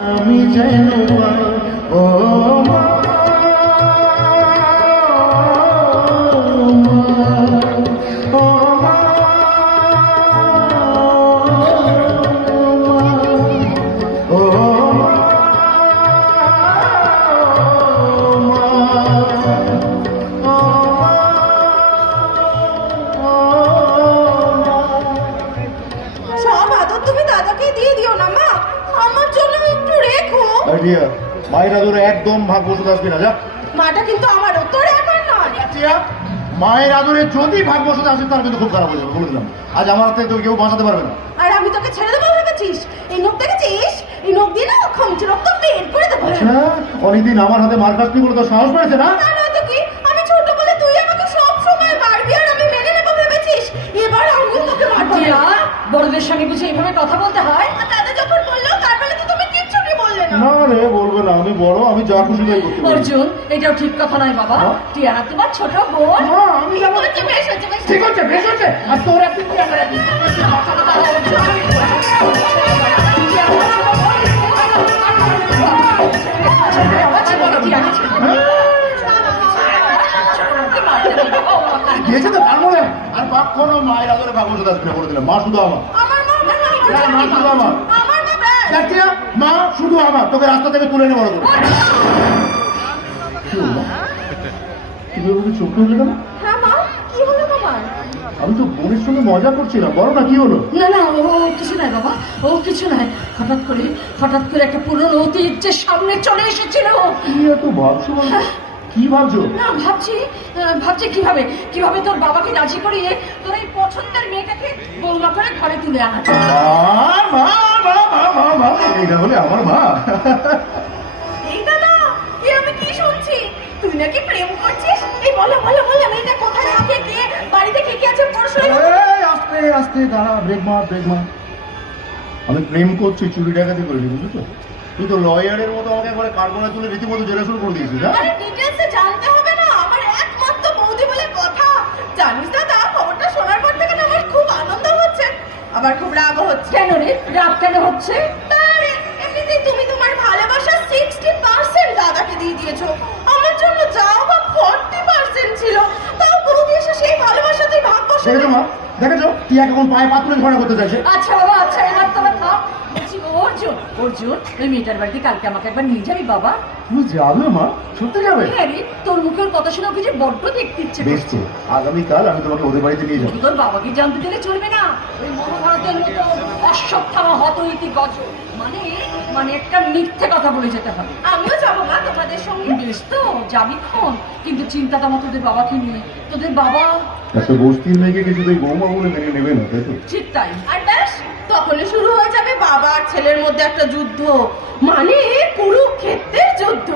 আমি যেন ও মা, ও মা, ও মা, সব আদর তুমি দাদাকে দিয়ে দিও না মা, আমার জন্য একটু রেখো। মায়ের আদরে একদম ভাগ বসে আসবি না, যা। মাটা কিন্তু আমারও, তোর একার নয়। মায়ের আদরে যদি ভাগ বসে আসে তার কিন্তু খুব খারাপ হয়ে যাবে, বলে দিলাম। আজ আমার হাতে তো কেউ বাঁচাতে পারবে না। আর আমি তোকে ছেড়ে দেবো ভেবেছিস? এই নখ দেখেছিস? এই নখ দিয়ে না খামচে রক্ত বের করে দেবো। আচ্ছা, অনেকদিন আমার হাতে মার খাসনি বলে তো সাহস পেয়েছে না? না নয় তো কি, আমি ছোট বলে তুই আমাকে সব সময় মারবি আর আমি মেনে নেবো ভেবেছিস? এবার আমি তোকে মারবো না। বড়দের সঙ্গে বুঝে এইভাবে কথা বলতে হয়? আর দাদা যখন বললো তারপরে তো তুমি কিচ্ছুটি বললে না। না রে, বলবে না, আমি বড়, আমি যা খুশি তাই করতে পারি। অর্জুন, এটাও ঠিক কথা নয় বাবা। টিয়ারা তোমার ছোট বোন। মা, আমি ঠিক হচ্ছে, বেশ হচ্ছে, বেশ ঠিক হচ্ছে, বেশ হচ্ছে। আর তোর একদিন কি আমার একদিন? দিয়েছে তো, তার মনে আর কখনো মায়ের আদরে ভাগ বসে আসবে না, বলে দিলাম। মা শুধু আমার, আমার মা, মা শুধু আমার। আমার মা ব্যাস। দেখিয়া, মা শুধু আমার। তোকে রাস্তা থেকে তুলে নিয়ে বড় করে কি হলো? তুমি ওকে চোখ উঠলে কেন? হ্যাঁ মা, কি হলো তোমার? আমি তো বোনের সঙ্গে মজা করছিলাম, বলো না কি হলো? না না, ও কিছু নাই বাবা, ও কিছু নাই। হঠাৎ করে একটা পুরনো অতীত যে সামনে চলে এসেছিল। কি এত ভাবছো বলো? কি ভাবছো? না, ভাবছি কিভাবে তোর বাবাকে রাজি করিয়ে তোর এই পছন্দের মেয়েটাকে বৌমা করে ঘরে তুলে আনা। মা, মা, মা, মা, মা, এটা হলে আমার মা। এই দাদা, এ আমি কি শুনছি? তুই নাকি প্রেম করছিস? এই বলো বলো বলো, মেয়েটা কোথায় আছে, কে বাড়িতে কে কে আছে? পড়াশোনা এই, আস্তে আস্তে দাঁড়া, ব্রেক মার। আমি প্রেম করছি, চুরি ডাকাতি করিনি, বুঝলি তো? তুই তো লয়ারের মতো আমাকে একবারে কাঠগড়ায় তুলে রীতিমতো জেরা শুরু করে দিয়েছিস। আরে ডিটেইলসে জানতে হবে না, আমার একমাত্র বৌদি বলে কথা। জানিস দাদা, খবরটা শোনার পর থেকে না আমার খুব আনন্দ হচ্ছে, আবার খুব রাগও হচ্ছে। কেন রে, রাগ কেন হচ্ছে? তারে এমনিতেই তুমি তোমার ভালোবাসা 60% দাদাকে দিয়ে দিয়েছো, আমার জন্য যাও বা 40% ছিল, তাও বৌদি এসে সেই ভালোবাসা তুই ভাগ বসে। দেখেছো মা, দেখেছো টিয়া কেমন পায়ে পাথরে ঝগড়া করতে চাইছে? আচ্ছা বাবা, আচ্ছা, এবার তোমার থাম। বলছি, অর্জুন, ওই মেয়েটার বাড়িতে কালকে আমাকে একবার নিয়ে যাবি বাবা? তুমি যাবে মা? সত্যি যাবে? হ্যাঁ রে, তোর মুখের কথা শুনে ওকে যে বড্ড দেখতে ইচ্ছে বেশ তো, আগামীকাল আমি তোমাকে ওদের বাড়িতে নিয়ে যাবো। তোর বাবাকে জানতে দিলে চলবে না। ওই মহাভারতের মতো অশ্বত্থামা হত ইতি গজ, মানে একটা মিথ্যে কথা বলে যেতে হবে। আমিও যাবো মা তোমাদের সঙ্গে। বেশ তো, যাবি খন, কিন্তু চিন্তাটা আমার তোদের বাবাকে নিয়ে। তোদের বাবা একটা বস্তির মেয়েকে কিছুতেই বৌমা বলে মেনে নেবে না, তাই তো? ঠিক তাই। আর ব্যাস, তখনই শুরু হয়ে যাবে বাবা আর ছেলের মধ্যে একটা যুদ্ধ, মানে কুরুক্ষেত্রের যুদ্ধ।